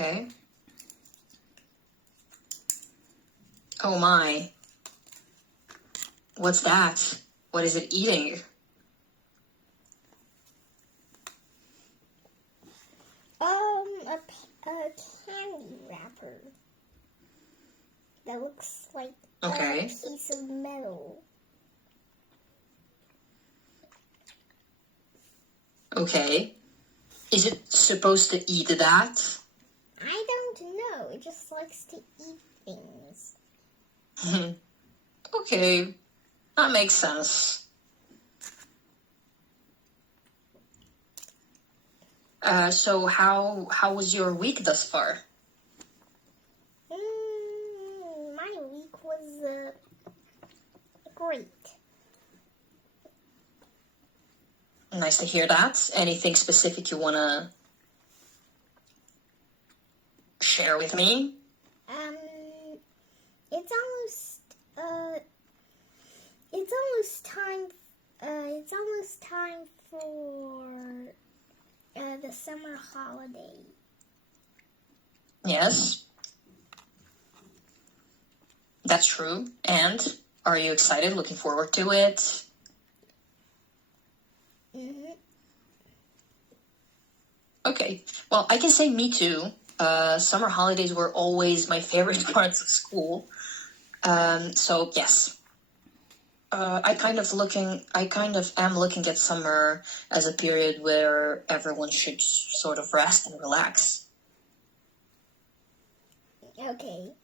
Okay. Oh my. What's that? What is it eating? A candy wrapper that looks like Okay. a piece of metal. Okay. Is it supposed to eat that? I don't know. It just likes to eat things. Okay. That makes sense. So how was your week thus far? My week was great. Nice to hear that. Anything specific you want to share with me? It's almost time. It's almost time for the summer holiday. Yes. That's true. And are you excited? Looking forward to it? Mm-hmm. Okay. Well, I can say me too. Summer holidays were always my favorite parts of school. So yes. I kind of am looking at summer as a period where everyone should sort of rest and relax. Okay.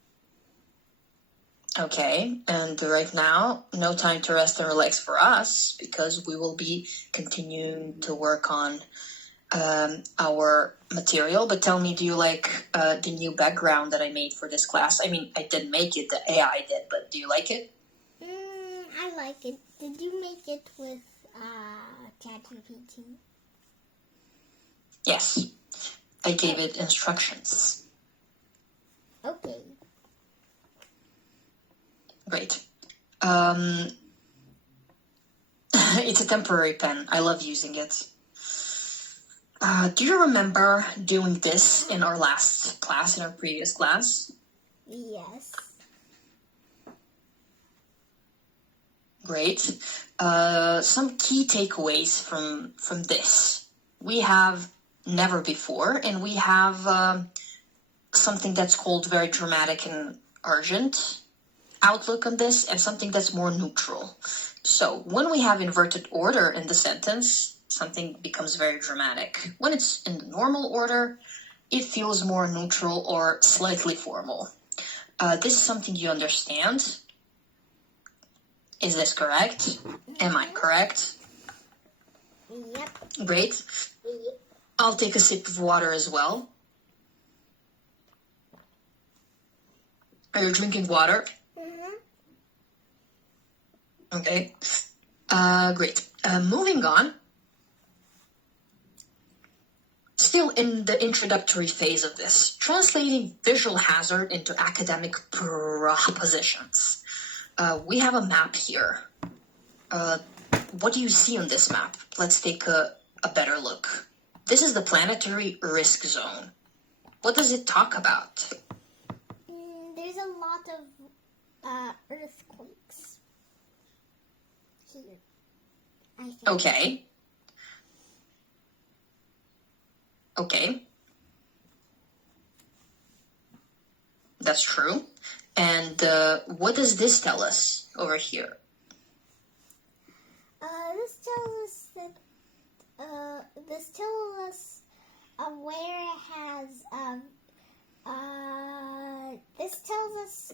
Okay, and right now, no time to rest and relax for us because we will be continuing to work on our material. But tell me, do you like the new background that I made for this class? I mean, I didn't make it, the AI did, but do you like it? I like it. Did you make it with ChatGPT? Yes, I gave it instructions. Okay. Great. It's a temporary pen. I love using it. Do you remember doing this in our last class, in our previous class? Yes. Great. Some key takeaways from this. We have never before, and we have something that's called very dramatic and urgent outlook on this, and something that's more neutral. So when we have inverted order in the sentence, something becomes very dramatic. When it's in the normal order, it feels more neutral or slightly formal. This is something you understand. Is this correct? Am I correct? Yep. Great. I'll take a sip of water as well. Are you drinking water? Okay. Great. Moving on. Still in the introductory phase of this, translating visual hazard into academic propositions. We have a map here. What do you see on this map? Let's take a better look. This is the planetary risk zone. What does it talk about? There's a lot of earthquakes here, I think. Okay. That's true. And what does this tell us over here? This tells us where it has this tells us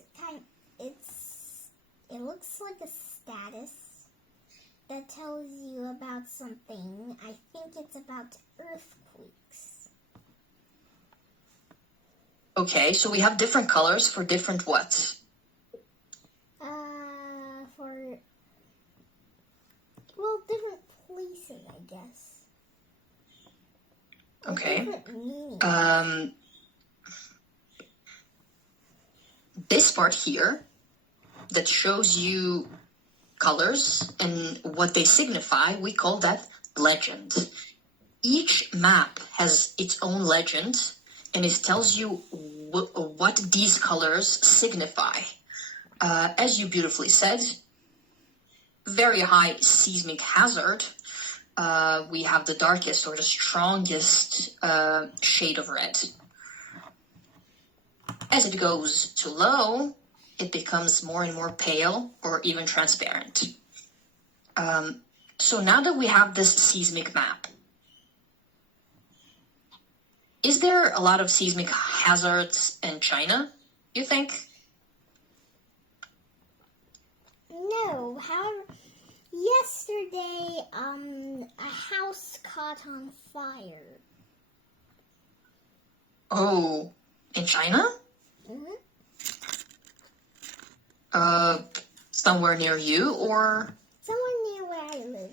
it looks like a status that tells you about something. I think it's about earthquakes. Okay, so we have different colors for different what? Different places, I guess. Okay. Different meanings. This part here that shows you colors and what they signify, we call that legend. Each map has its own legend, and it tells you what these colors signify. As you beautifully said, very high seismic hazard. We have the darkest or the strongest shade of red. As it goes to low, it becomes more and more pale or even transparent. So now that we have this seismic map, is there a lot of seismic hazards in China, you think? No, however, yesterday, a house caught on fire. Oh, in China? Mm-hmm. Somewhere near you, or? Somewhere near where I live.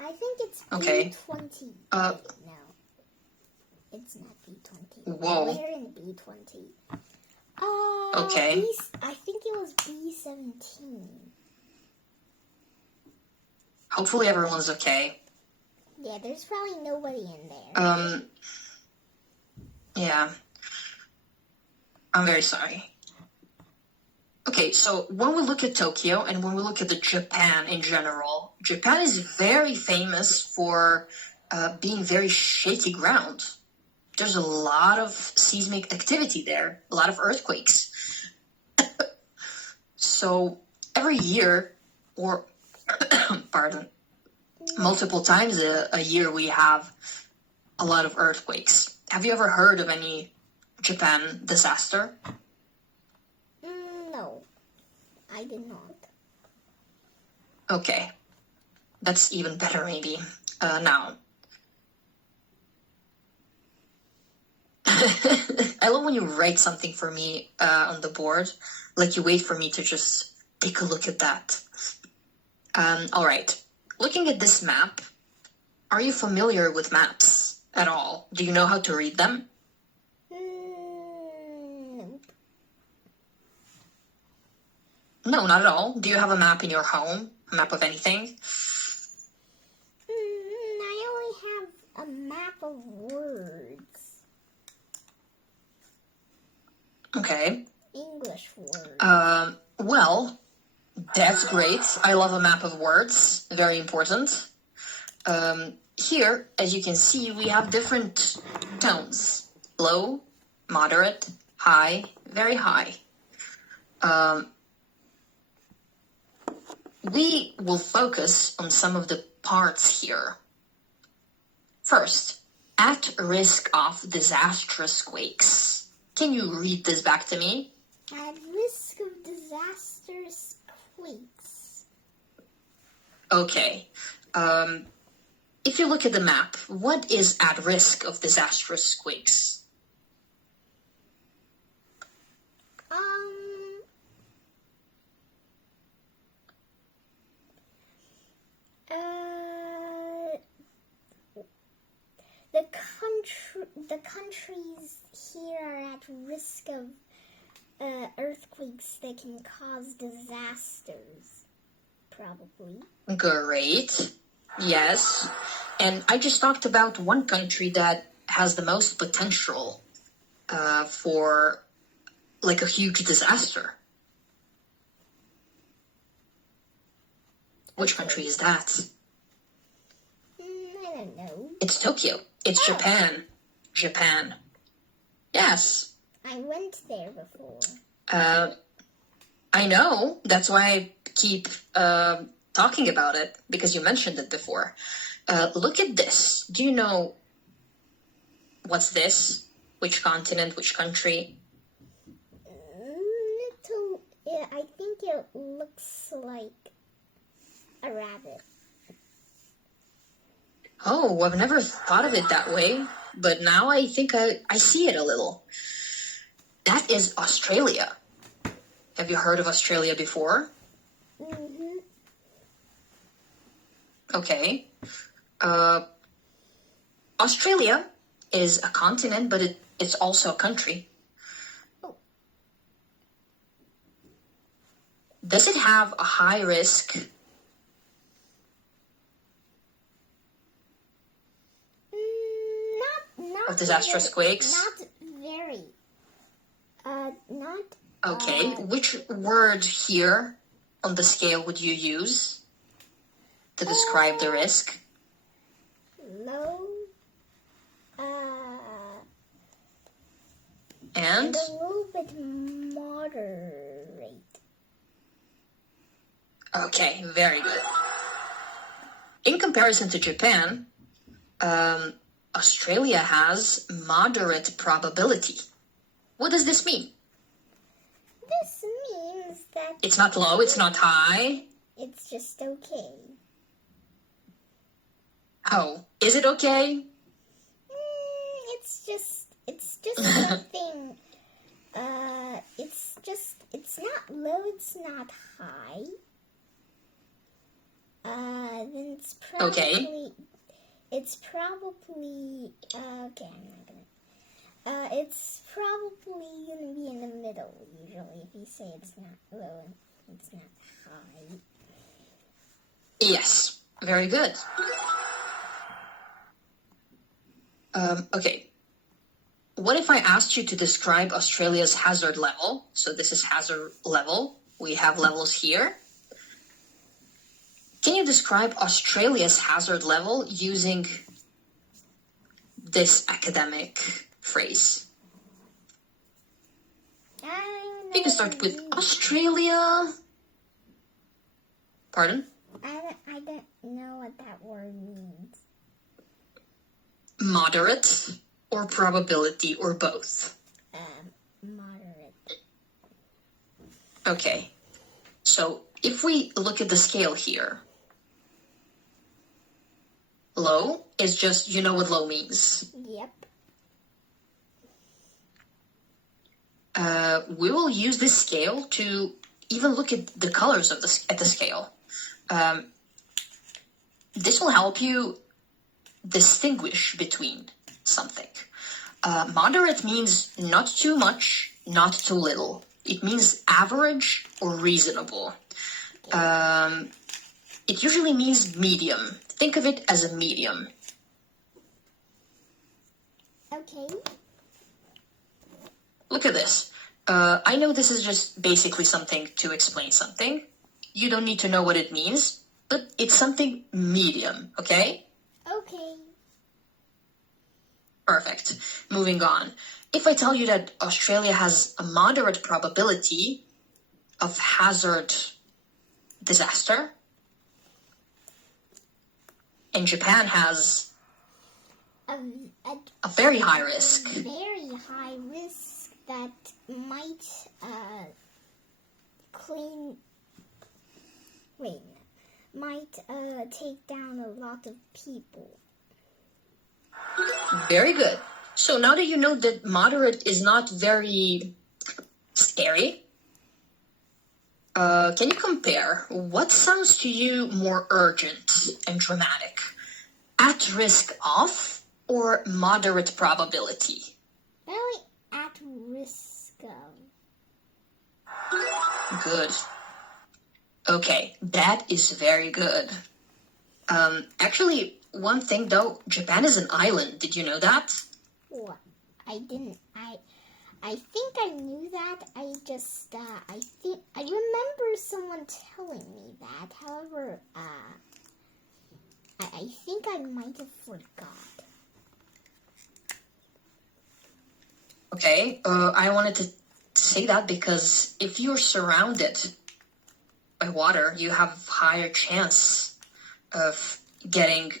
I think it's Okay. B20. Uh, No, it's not B20. Whoa. We're in B20. Okay. I think it was B17. Hopefully everyone's okay. Yeah, there's probably nobody in there. Yeah. I'm very sorry. Okay, so when we look at Tokyo and when we look at Japan in general, Japan is very famous for being very shaky ground. There's a lot of seismic activity there, a lot of earthquakes. So every year, or pardon, multiple times a year, we have a lot of earthquakes. Have you ever heard of any Japan disaster? No, I did not. Okay, that's even better maybe. Now, I love when you write something for me on the board, like you wait for me to just take a look at that. All right, looking at this map, are you familiar with maps at all? Do you know how to read them? Nope. No, not at all. Do you have a map in your home? A map of anything? I only have a map of words. Okay. English words. Well, that's great. I love a map of words. Very important. Here, as you can see, we have different tones. Low, moderate, high, very high. We will focus on some of the parts here. First, at risk of disastrous quakes. Can you read this back to me? At risk of disastrous quakes. Okay. If you look at the map, what is at risk of disastrous quakes? The countries here are at risk of earthquakes that can cause disasters, probably. Great. Yes. And I just talked about one country that has the most potential for like a huge disaster. Which country is that? I don't know. It's Tokyo. It's Japan. Japan. Yes. I went there before. I know. That's why I keep talking about it, because you mentioned it before. Look at this. Do you know what's this? Which continent? Which country? I think it looks like a rabbit. Oh, I've never thought of it that way, but now I think I see it a little. That is Australia. Have you heard of Australia before? Mm-hmm. Okay. Australia is a continent, but it's also a country. Oh. Does it have a high risk? of disastrous quakes? Not very. Not. Okay, which word here on the scale would you use to describe the risk? Low. And? A little bit moderate. Okay, very good. In comparison to Japan, Australia has moderate probability. What does this mean? This means that It's not low, it's not high. it's just okay. Oh, is it okay? It's just something. It's not low. It's not high. Then it's probably. Okay. It's probably. Okay, I'm not gonna. It's probably gonna be in the middle. Usually, if you say it's not low and it's not high. Yes, very good. Okay. What if I asked you to describe Australia's hazard level? So this is hazard level. We have levels here. Can you describe Australia's hazard level using this academic phrase? You can start with Australia. Pardon? I don't know what that word means. Moderate or probability or both? Moderate. Okay. So if we look at the scale here, low is just, you know what low means. Yep. We will use this scale to even look at the colors of the scale. This will help you distinguish between something. Moderate means not too much, not too little. It means average or reasonable. It usually means medium. Think of it as a medium. Okay. Look at this. I know this is just basically something to explain something. You don't need to know what it means, but it's something medium, okay? Okay. Perfect. Moving on. If I tell you that Australia has a moderate probability of hazard disaster, and Japan has a very high risk. Very high risk that might take down a lot of people. Very good. So now that you know that moderate is not very scary, can you compare what sounds to you more urgent and dramatic? At risk of or moderate probability? Very at risk of. Good. Okay, that is very good. Actually, one thing though, Japan is an island. Did you know that? What? I didn't. I think I knew that. I remember someone telling me that. However, I think I might have forgot. Okay, I wanted to say that because if you're surrounded by water, you have higher chance of getting,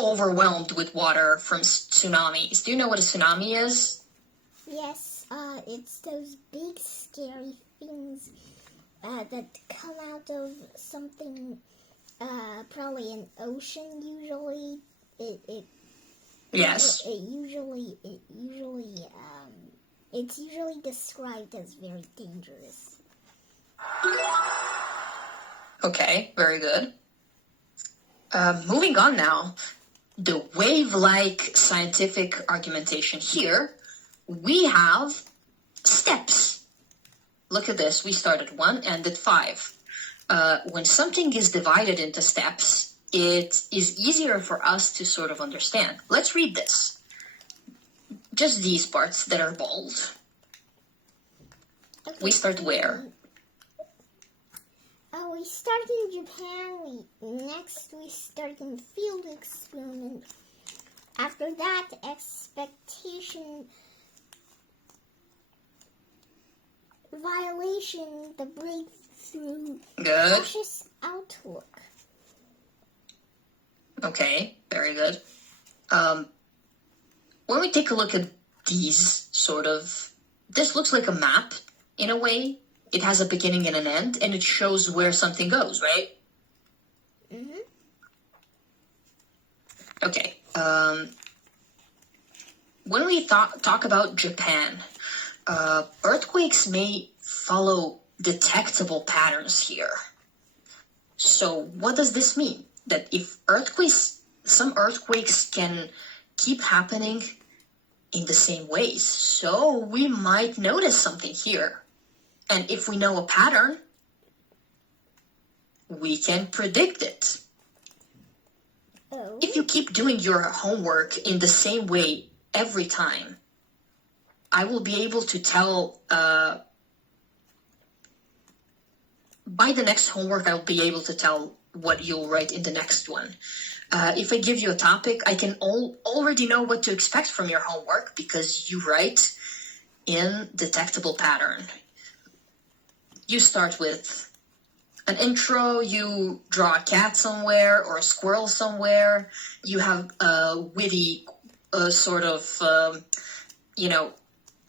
overwhelmed with water from tsunamis. Do you know what a tsunami is? Yes, it's those big scary things that come out of something, probably an ocean usually. Yes. It's usually described as very dangerous. Okay, very good. Moving on now. The wave-like scientific argumentation here, we have steps. Look at this. We start at 1 and at 5. When something is divided into steps, it is easier for us to sort of understand. Let's read this. Just these parts that are bold. Okay, We start where? We start in Japan. Next we start in field experiment. After that, expectation violation, the breakthrough, Good. cautious outlook. Okay, very good. When we take a look at these this looks like a map in a way. It has a beginning and an end, and it shows where something goes, right? Mm-hmm. Okay. When we talk about Japan, earthquakes may follow detectable patterns here. So what does this mean? That if some earthquakes can keep happening in the same ways, so we might notice something here. And if we know a pattern, we can predict it. Oh. If you keep doing your homework in the same way every time, I will be able to tell, by the next homework, I'll be able to tell what you'll write in the next one. If I give you a topic, I can already know what to expect from your homework because you write in detectable pattern. You start with an intro, you draw a cat somewhere or a squirrel somewhere. You have a witty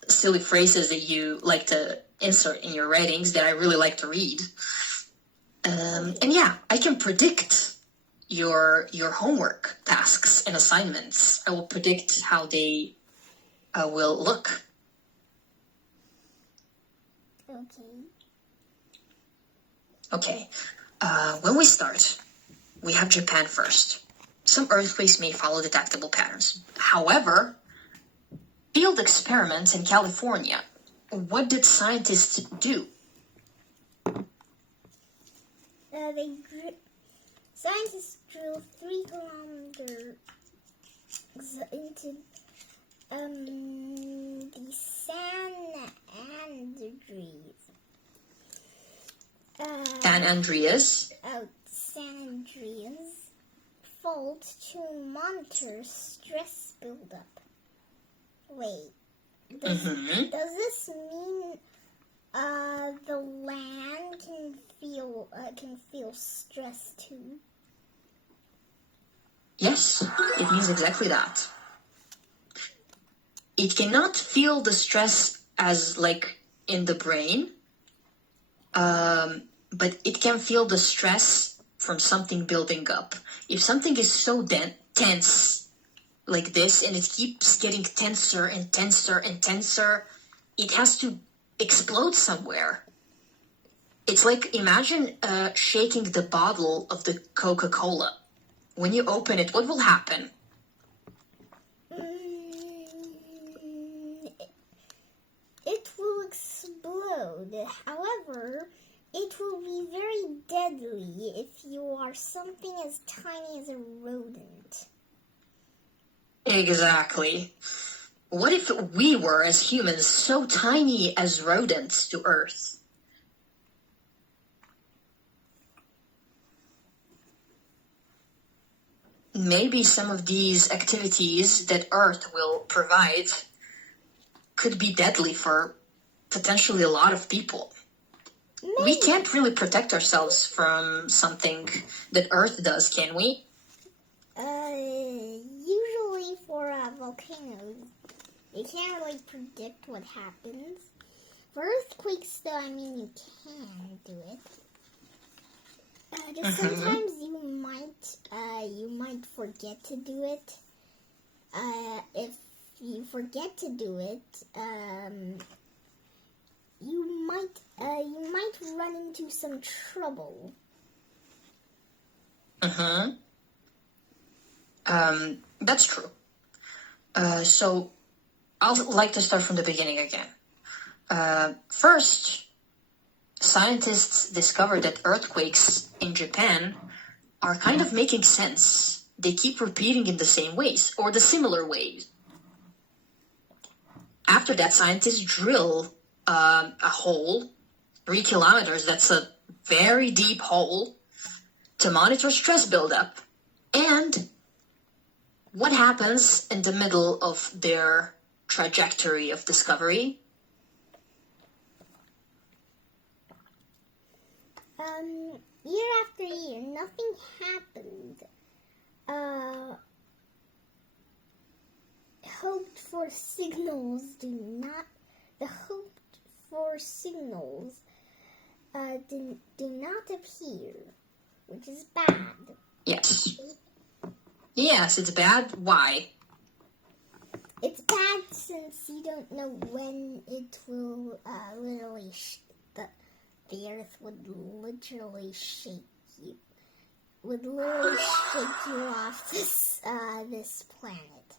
silly phrases that you like to insert in your writings that I really like to read. And yeah, I can predict your homework tasks and assignments. I will predict how they will look. Okay, when we start, we have Japan first. Some earthquakes may follow detectable patterns. However, field experiments in California, what did scientists do? Scientists drilled 3 kilometers into the San Andreas. San Andreas Fault to monitor stress buildup. Wait, does this mean the land can feel stress too? Yes, it means exactly that. It cannot feel the stress as like in the brain, but it can feel the stress from something building up. If something is so tense like this and it keeps getting tenser and tenser and tenser, it has to explode somewhere. It's like, imagine shaking the bottle of the Coca-Cola. When you open it, what will happen? It will explode. However, it will be very deadly if you are something as tiny as a rodent. Exactly. What if we were, as humans, so tiny as rodents to Earth? Maybe some of these activities that Earth will provide could be deadly for potentially a lot of people. Maybe. We can't really protect ourselves from something that Earth does, can we? Usually for volcanoes, you can't really predict what happens. For earthquakes, though, you can do it. Just sometimes you might forget to do it. If you forget to do it, you might run into some trouble. That's true. So I'd like to start from the beginning again. First, scientists discovered that earthquakes in Japan are kind of making sense. They keep repeating in the same ways, or the similar ways. After that, scientists drill a hole, 3 kilometers, that's a very deep hole, to monitor stress buildup. And what happens in the middle of their trajectory of discovery? Year after year, nothing happened. Hoped for signals do not appear, which is bad. Yes, it's bad. Why? It's bad since you don't know when it will the Earth would literally shake you. Would literally shake you off this planet.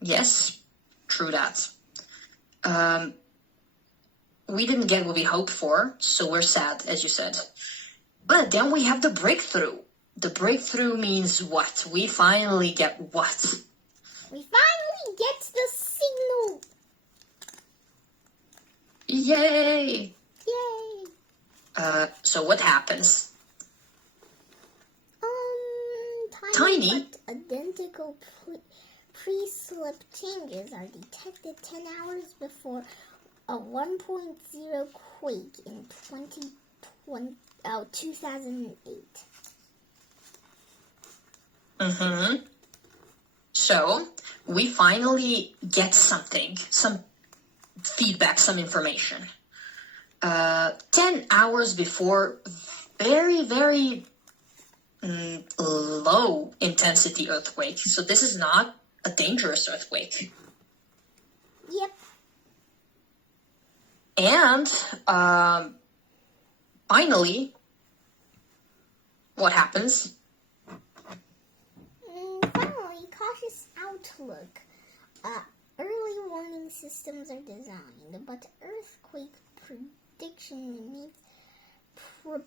Yes, true that. We didn't get what we hoped for, so we're sad, as you said. But then we have the breakthrough. The breakthrough means what? We finally get what? We finally get the signal. Yay! Yay! So what happens? Tiny but identical pre-slip changes are detected 10 hours before a 1.0 quake in 2008. So, we finally get something, some feedback, some information. 10 hours before very, very low intensity earthquake. So this is not a dangerous earthquake. Yep. And finally, what happens? Finally, cautious outlook. Early warning systems are designed, but earthquake prediction needs probabilistic.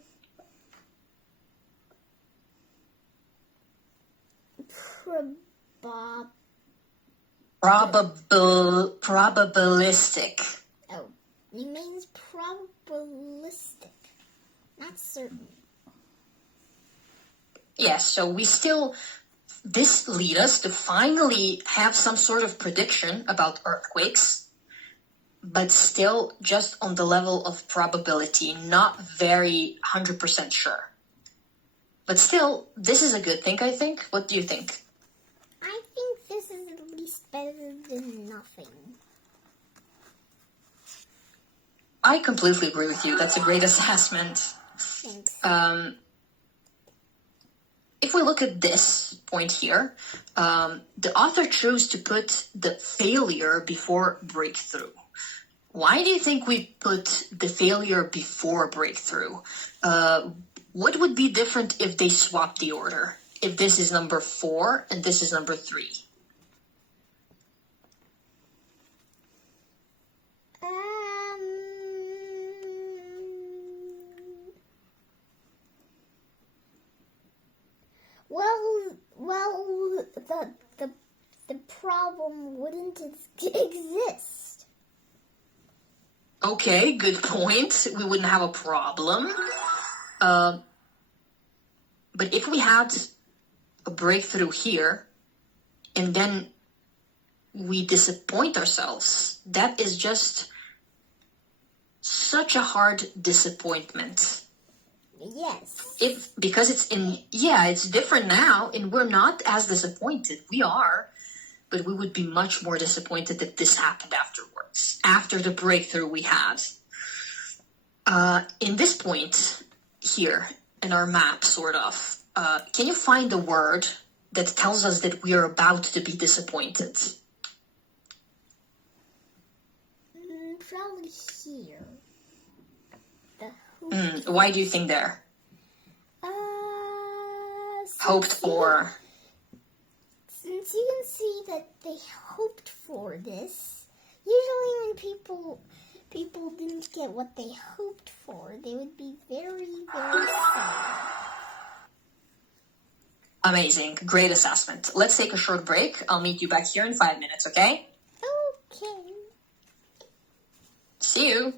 Oh, it means probabilistic, not certain. Yes, so this lead us to finally have some sort of prediction about earthquakes, but still just on the level of probability, not very 100% sure. But still, this is a good thing, I think. What do you think? I think this is at least better than nothing. I completely agree with you. That's a great assessment. Thanks. If we look at this point here, the author chose to put the failure before breakthrough. Why do you think we put the failure before breakthrough? What would be different if they swapped the order? If this is number 4 and this is number 3? Well, the problem wouldn't exist. Okay, good point. We wouldn't have a problem. But if we had a breakthrough here, and then we disappoint ourselves, that is just such a hard disappointment. Yes. Because it's different now, and we're not as disappointed. We are, but we would be much more disappointed that this happened afterwards, after the breakthrough we had. In this point here, in our map, sort of, can you find a word that tells us that we are about to be disappointed? Probably here. Why do you think there? Hoped for. Since you can see that they hoped for this, usually when people didn't get what they hoped for, they would be very, very sad. Amazing. Great assessment. Let's take a short break. I'll meet you back here in 5 minutes, okay? Okay. See you.